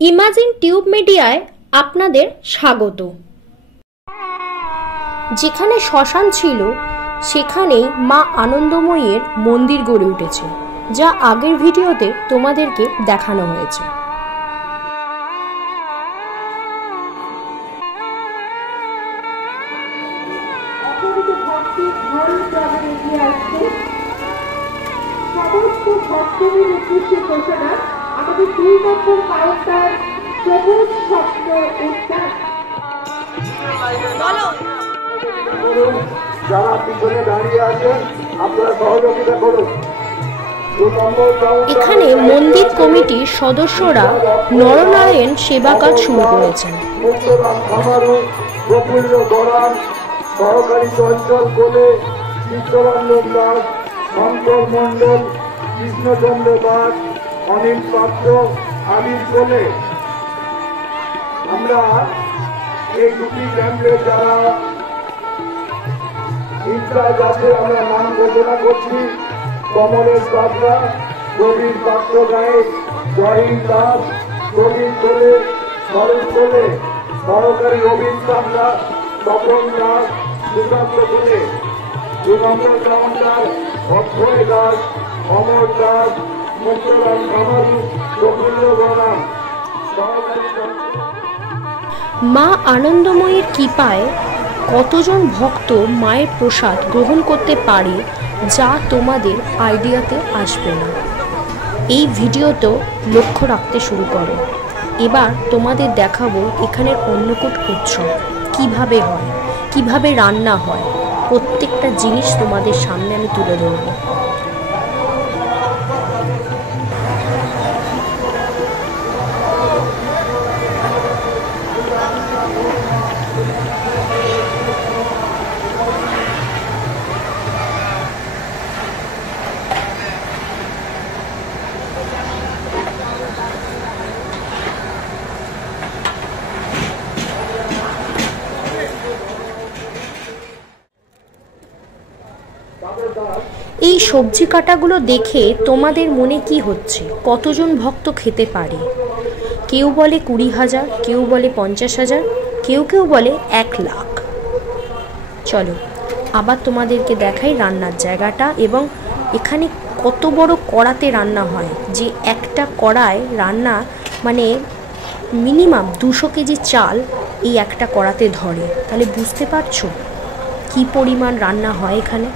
Imagine tube মিডিয়ায় আপনাদের স্বাগত। যেখানে শ্মশান ছিল সেখানেই মা আনন্দময়ীর মন্দির গড়ে উঠেছে, যা আগের ভিডিওতে তোমাদেরকে দেখানো হয়েছে। সমস্ত ভক্তদের উদ্দেশ্যে ঘোষণা, আমাদের 2 নম্বর কাউন্টার সবুজ স্বপ্ন উদ্যান। যারা পিছনে দাঁড়িয়ে আছেন আপনারা সহযোগিতা করুন। এখানে মন্দির কমিটির সদস্যরা নরনারায়ণ সেবা কাজ শুরু করেছেন। প্রফুল্ল গড়ান, সহকারী চঞ্চল কোলে, চিত্তরঞ্জন দাস, শঙ্কর মন্ডল, কৃষ্ণচন্দ্র দাস, অনিল পাত্র, আবির কোলে। আমরা এই দুটি ক্যাম্পের যারা ইনচার্জ আছে আমরা নাম ঘোষণা করছি। কমলেশ বাবরা, প্রবীর পাত্র গায়েক, জহির দাস, প্রবীর কোলে, স্বরূপ কোলে, সহকারী অভিন চামড়া, তপন দাস, সুশান্ত কোলে। 2 নম্বর কাউন্টার অক্ষয় দাস, অমর দাস, মুক্তরাম কামারু, প্রফুল্ল গড়ান। মা আনন্দময়ীর কৃপায় কতজন ভক্ত মায়ের প্রসাদ গ্রহণ করতে পারে যা তোমাদের আইডিয়াতে আসবে না। এই ভিডিওতেও লক্ষ্য রাখতে শুরু করো। এবার তোমাদের দেখাবো এখানের অন্নকূট উৎসব কিভাবে হয়, কিভাবে রান্না হয়, প্রত্যেকটা জিনিস তোমাদের সামনে আমি তুলে ধরবো। এই সবজি কাটাগুলো দেখে তোমাদের মনে কি হচ্ছে? কতজন ভক্ত খেতে পারে? কেউ বলে 20,000, কেউ বলে 50,000, কেউ বলে 1 লাখ। চলো আবার তোমাদেরকে দেখাই রান্নার জায়গাটা এবং এখানে কত বড় কড়াতে রান্না হয়। যে একটা কড়ায় রান্না মানে মিনিমাম 200 কেজি চাল এই একটা কড়াতে ধরে। তাহলে বুঝতে পারছো কি পরিমাণ রান্না হয় এখানে।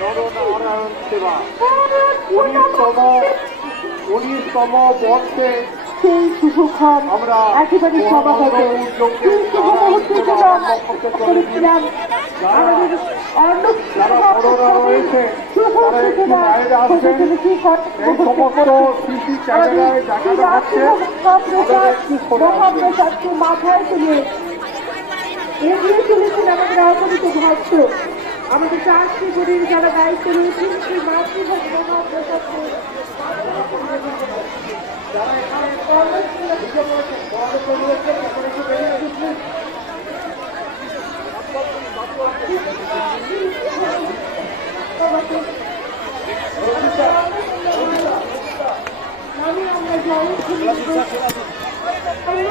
নরনারায়ণ সেবা 19তম বর্ষে সেই শুভক্ষণ একেবারে সমাগত সেই শুভ মুহূর্তের জন্য করেছিলাম আমাদের মহাপ্রসাদকে মাথায় তুলে এগিয়ে চলেছেন আমাদের অগণিত ভক্ত আমাদের চারটি গুলির যারা দায়িত্ব রয়েছেন সেই মাতৃভক্ত মহাপ্রসাদকে আমরা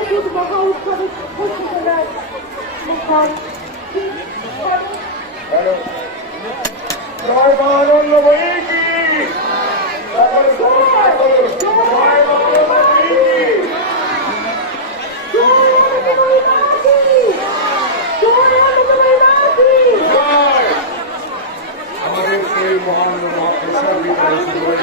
জয় মহা উৎসবে আমাদের সেই মহান মহাপ্রসাদ মহা উৎসবে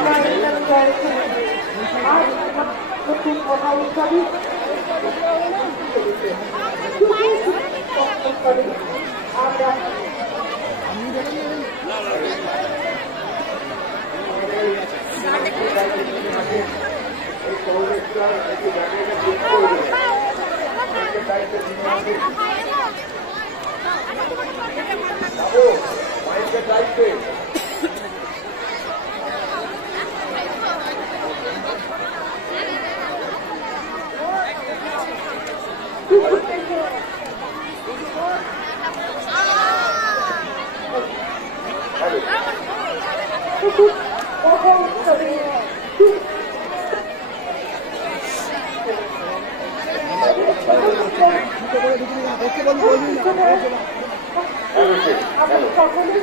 আমরা সকলে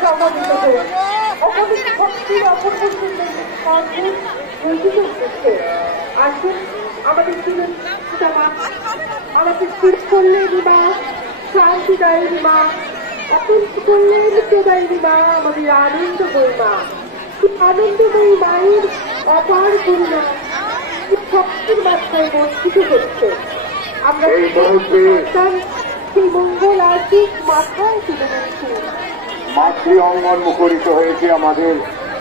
সমাবেত হয়ে অপবিত ভক্তির আসুন আমাদের আমাদের স্থির করলেনি মা শান্তিদায়ী মা অত্যন্ত করলেন প্রদায়ী মা আমাদের আনন্দময়ী মা আনন্দময়ী মায়ের অপার করুণা ভক্তির মাত্রায় বর্ষিত হচ্ছে আমরা সেই মঙ্গল আরতি মাথায় তুলে নিচ্ছি মাতৃ অঙ্গন মুখরিত হয়েছে আমাদের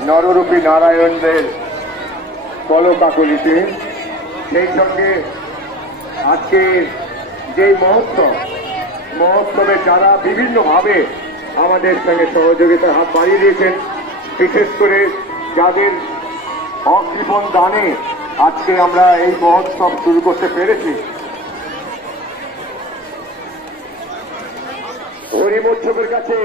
নররূপী নারায়ণদের কলকাকলিতে। সেই সঙ্গে আজকে যে মহোৎসবে যারা বিভিন্নভাবে আমাদের সঙ্গে সহযোগিতার হাত বাড়িয়ে দিয়েছেন, বিশেষ করে যাদের অকৃপণ দানে আজকে আমরা এই মহোৎসব শুরু করতে পেরেছি। হরিমোৎসবের কাছে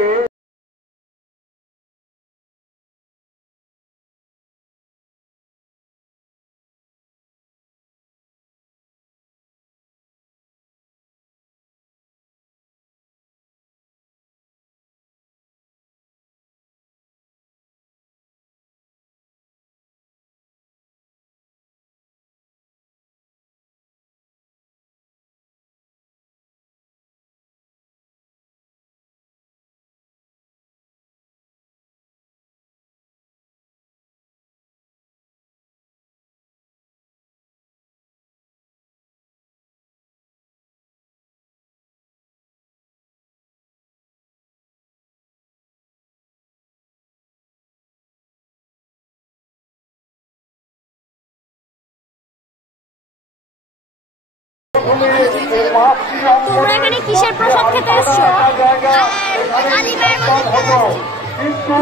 তোমরা এখানে কিসের প্রসাদ খেতে এসছো?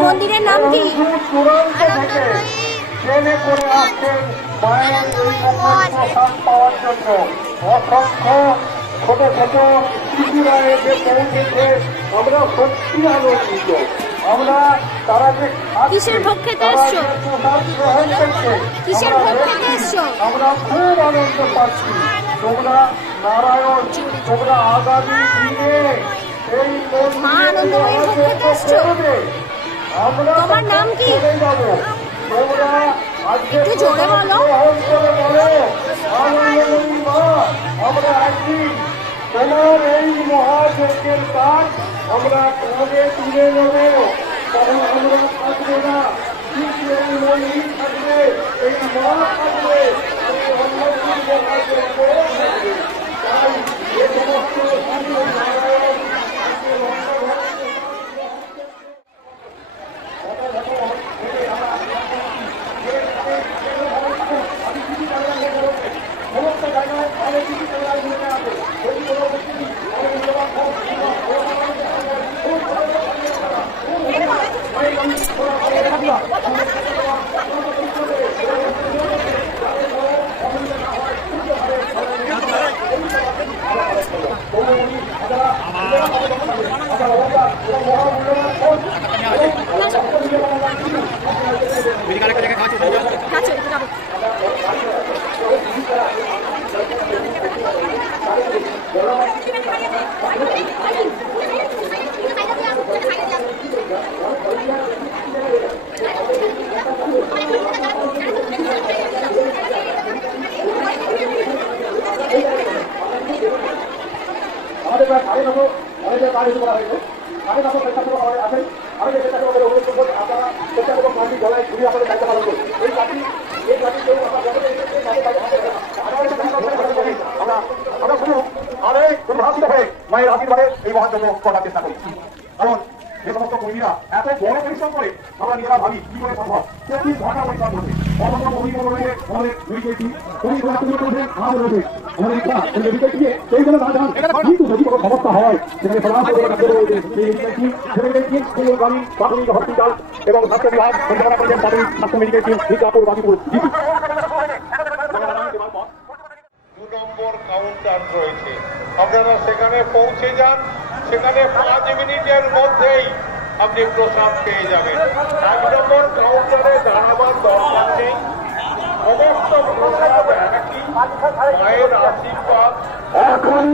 মন্দিরের নাম কি? ট্রেনে করে আসছেন মায়ের এই প্রসাদ পাওয়ার জন্য। অসংখ্য ছোট ছোট শিশুরা এসে পৌঁছেছে, আমরা সত্যি আনন্দিত। আমরা তারা যে কিসের ভোগ খেতে এসছো? প্রসাদ গ্রহণ করছে, কিসের ভোগ খেতে এসছো? আমরা খুব আনন্দ পাচ্ছি। তোমরা নারায়ণ, তোমরা আগামী দিনে এই আনন্দময়ী ভোগ খেতে এসছো। আমরা তোমার নাম কি? যাবো, তোমরা একটু জোরে বলো। আমরা একদিন তোমার এই মহাযজ্ঞের কাজ আমরা কাঁধে তুলে নেব, তখন আমরা থাকবে না, কিন্তু এই মন্দির থাকবে, এই মা থাকবে, মায়ের আশীর্বাদে এই মহাযজ্ঞ করার চেষ্টা করি। কারণ যে সমস্ত কর্মীরা এত বড় পরিশ্রম করে আমরা নিজেরা ভাবি কি করে সম্ভব, 24 ঘন্টা পরিশ্রম করছে। অন্য কর্মী রয়েছে আমাদের আমাদের ইচ্ছা সেই জন্য না যান, কিন্তু যদি কোনো সমস্যা হয় সেখানে প্রাথমিক হসপিটাল এবং স্বাস্থ্য বিভাগ পরিচালনা করছেন প্রাথমিক স্বাস্থ্য মেডিকেল টিম মির্জাপুর বাজিপুর। 2 নম্বর কাউন্টার রয়েছে, আপনারা সেখানে পৌঁছে যান। সেখানে 5 মিনিটের মধ্যেই আপনি প্রসাদ পেয়ে যাবেন। 1 নম্বর কাউন্টারে দাঁড়াবার দরকার নেই, সমস্ত প্রসাদ একই, মায়ের আশীর্বাদ। এখন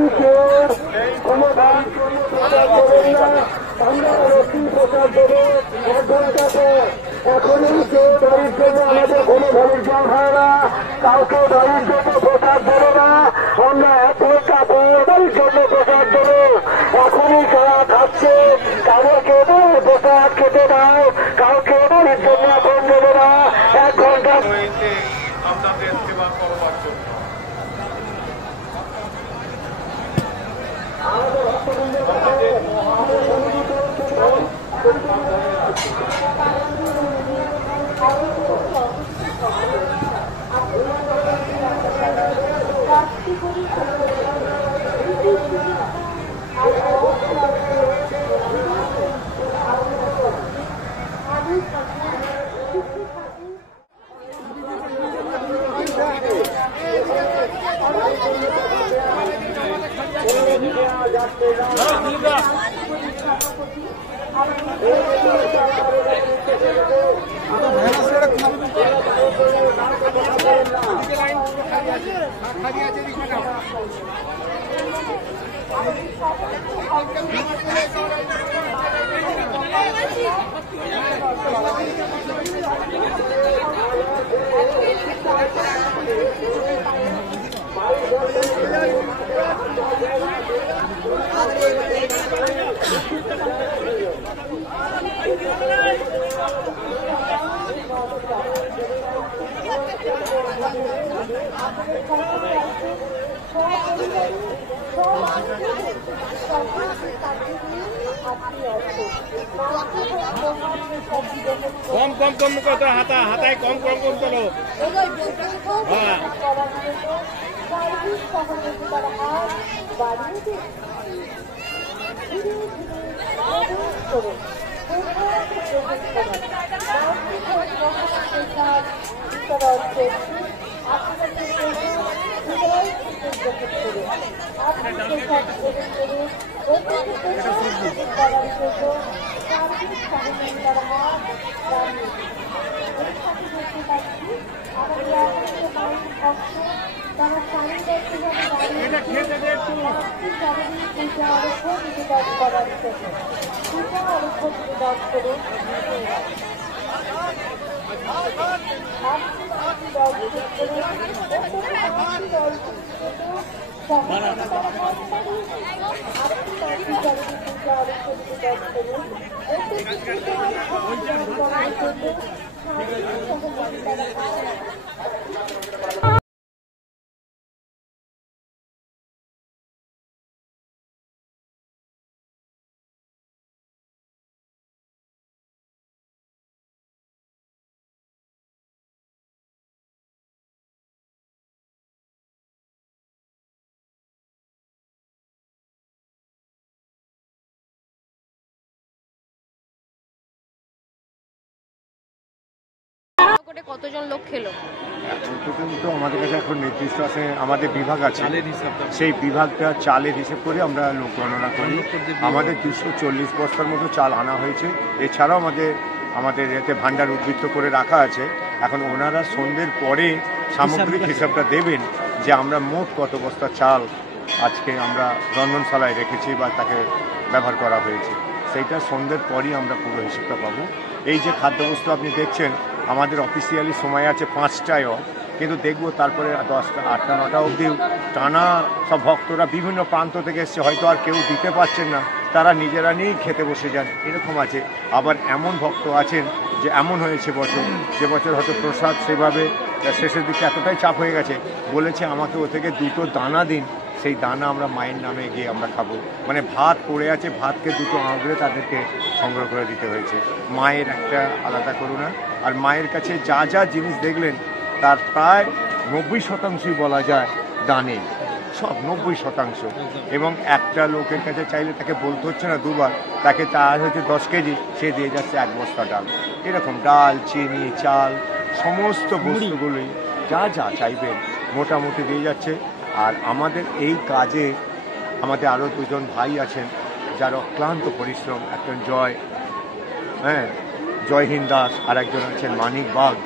এখনই কেউ বাড়ির জন্য আমাদের কোনো বাড়ির জল হয় না, কাউকে বাড়ির জন্য প্রসাদ দেবো না, আমরা এক ঘন্টা পর বাড়ির জন্য প্রসাদ দেবো। এখনই যারা খাচ্ছে তাদেরকে প্রসাদ খেতে দাও, কাউকে বাড়ির জন্য এখন দেবো না, 1 ঘন্টা রয়েছে আপনাদের সেবা করবার জন্য। কম কম কম কত হাতায় কম কম কম করো। হ্যাঁ করে কতজন লোক খেলো? এখন পর্যন্ত আমাদের কাছে এখন নির্দিষ্ট আছে, আমাদের বিভাগ আছে, সেই বিভাগটা চালের হিসেব করে আমরা লোক গণনা করি। আমাদের 240 বস্তার মতো চাল আনা হয়েছে। এছাড়াও আমাদের এতে ভান্ডার উদ্বৃত্ত করে রাখা আছে। এখন ওনারা সন্ধ্যের পরে সামগ্রিক হিসাবটা দেবেন যে আমরা মোট কত বস্তা চাল আজকে আমরা রন্ধনশালায় রেখেছি বা তাকে ব্যবহার করা হয়েছে, সেইটা সন্ধ্যের পরই আমরা পুরো হিসেবটা পাবো। এই যে খাদ্যবস্তু আপনি দেখছেন, আমাদের অফিসিয়ালি সময় আছে 5টায়, কিন্তু দেখবো তারপরে 10টা 8টা 9টা অবধি টানা সব ভক্তরা বিভিন্ন প্রান্ত থেকে এসছে, হয়তো আর কেউ দিতে পারছেন না, তারা নিজেরা নিয়েই খেতে বসে যান, এরকম আছে। আবার এমন ভক্ত আছেন যে এমন হয়েছে যে বছর হয়তো প্রসাদ সেভাবে শেষের দিকে এতটাই চাপ হয়ে গেছে, বলেছে আমাকে ও থেকে 2টো দানা দিন, সেই দানা আমরা মায়ের নামে গিয়ে আমরা খাবো। মানে ভাত পড়ে আছে, ভাতকে 2টো আঙুলে তাদেরকে সংগ্রহ করে দিতে হয়েছে। মায়ের একটা আলাদা করুণা। আর মায়ের কাছে যা যা জিনিস দেখলেন তার প্রায় 90% বলা যায় দানে, সব 90%। এবং একটা লোকের কাছে চাইলে তাকে বলতে হচ্ছে না দুবার, তাকে চাল হচ্ছে 10 কেজি, সে দিয়ে যাচ্ছে 1 বস্তা ডাল। এরকম ডাল, চিনি, চাল, সমস্ত বস্তুগুলোই যা যা চাইবেন মোটামুটি দিয়ে যাচ্ছে। আর আমাদের এই কাজে আমাদের আরও 2জন ভাই আছেন যার অক্লান্ত পরিশ্রম, একজন জয়হিন্দ দাস আর একজন আছেন মানিক বাগ,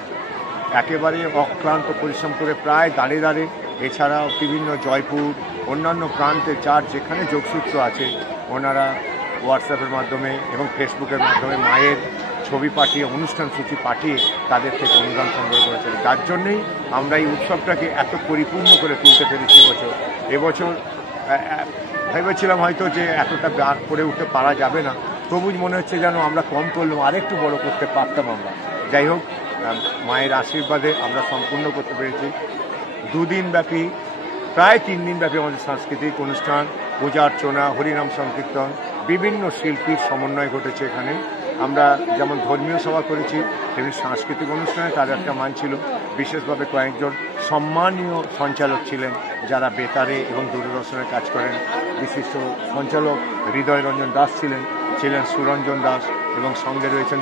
একেবারে অক্লান্ত পরিশ্রম করে প্রায় দাঁড়ে। এছাড়াও বিভিন্ন জয়পুর অন্যান্য প্রান্তে যার যেখানে যোগসূত্র আছে, ওনারা হোয়াটসঅ্যাপের মাধ্যমে এবং ফেসবুকের মাধ্যমে মায়ের ছবি পাঠিয়ে, অনুষ্ঠান সূচি পাঠিয়ে তাদের থেকে অনুদান সংগ্রহ করেছেন। যার জন্যেই আমরা এই উৎসবটাকে এত পরিপূর্ণ করে তুলতে পেরেছি এবছর। ভেবেছিলাম হয়তো যে এতটা বার করে উঠতে পারা যাবে না, তবুই মনে হচ্ছে যেন আমরা কম করলাম, আরেকটু বড় করতে পারতাম আমরা। যাই হোক, মায়ের আশীর্বাদে আমরা সম্পূর্ণ করতে পেরেছি। 2 দিন ব্যাপী, প্রায় 3 দিন ব্যাপী আমাদের সাংস্কৃতিক অনুষ্ঠান, পূজা অর্চনা, হরিনাম সংকীর্তন, বিভিন্ন শিল্পীর সমন্বয় ঘটেছে এখানে। আমরা যেমন ধর্মীয় সভা করেছি, তেমনি সাংস্কৃতিক অনুষ্ঠানে তার একটা মান ছিল। বিশেষভাবে কয়েকজন সম্মানীয় সঞ্চালক ছিলেন যারা বেতারে এবং দূরদর্শনে কাজ করেন। বিশিষ্ট সঞ্চালক হৃদয় রঞ্জন দাস ছিলেন সুরঞ্জন দাস, এবং সঙ্গে রয়েছেন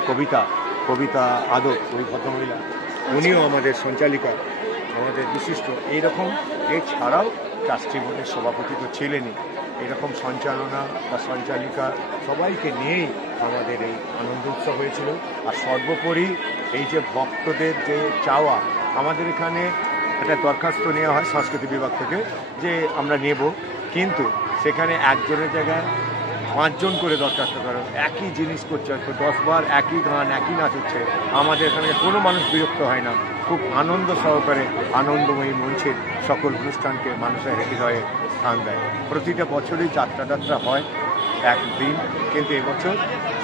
কবিতা আদক, ওই ভদ্রমহিলা, উনিও আমাদের সঞ্চালিকা, আমাদের বিশিষ্ট। এইরকম এছাড়াও ট্রাস্টি বোর্ডের সভাপতি তো ছিলেনই, এরকম সঞ্চালনা বা সঞ্চালিকা সবাইকে নিয়েই আমাদের এই আনন্দ উৎসব হয়েছিল। আর সর্বোপরি এই যে ভক্তদের যে চাওয়া, আমাদের এখানে একটা দরখাস্ত নেওয়া হয় সংস্কৃতি বিভাগ থেকে যে আমরা নেব, কিন্তু সেখানে একজনের জায়গায় 5 জন করে দরখাস্ত করে, একই জিনিস করছে, হয়তো 10 বার একই গান একই নাচ হচ্ছে। আমাদের এখানে কোনো মানুষ বিরক্ত হয় না, খুব আনন্দ সহকারে আনন্দময়ী মঞ্চের সকল অনুষ্ঠানকে মানুষের হৃদয়ে স্থান দেয়। প্রতিটা বছরই যাত্রা হয় একদিন, কিন্তু এবছর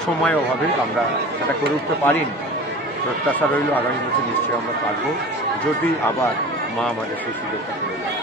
সময় অভাবে আমরা সেটা করে উঠতে পারিনি। প্রত্যাশা রইল আগামী বছর নিশ্চয়ই আমরা পারবো, যদি আবার মা আমাদের সেই সুযোগটা করে দেয়।